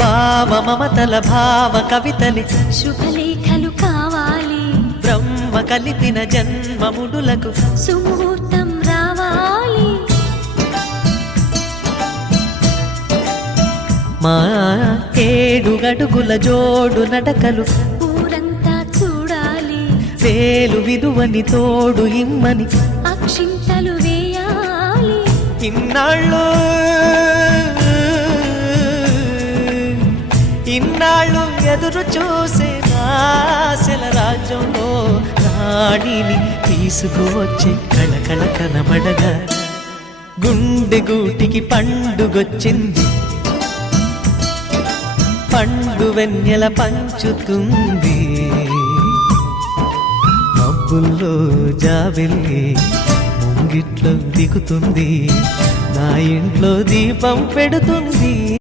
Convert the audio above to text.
భావ మమతల భావ కవితలి శుభలేఖలు కావాలి, బ్రహ్మ కలిపిన జన్మముడులకు సుముహూర్తం రావాలి. మా 7 అడుగుల జోడు నడకలు ఊరంతా చూడాలి, వేలు విలువని తోడు ఇమ్మని అక్షింతలు వేయాలి. ఇన్నాళ్ళు ఎదురు చూసే ఆశల రాజ్యంలో రాణిని తీసుకువచ్చే కళకళ కనబడగా గుండె గూటికి పండుగొచ్చింది, పండు వెన్నెల పంచుతుంది. మబ్బుల్లో జాబిల్లి ముంగిట్లో దిగుతుంది, నా ఇంట్లో దీపం పెడుతుంది.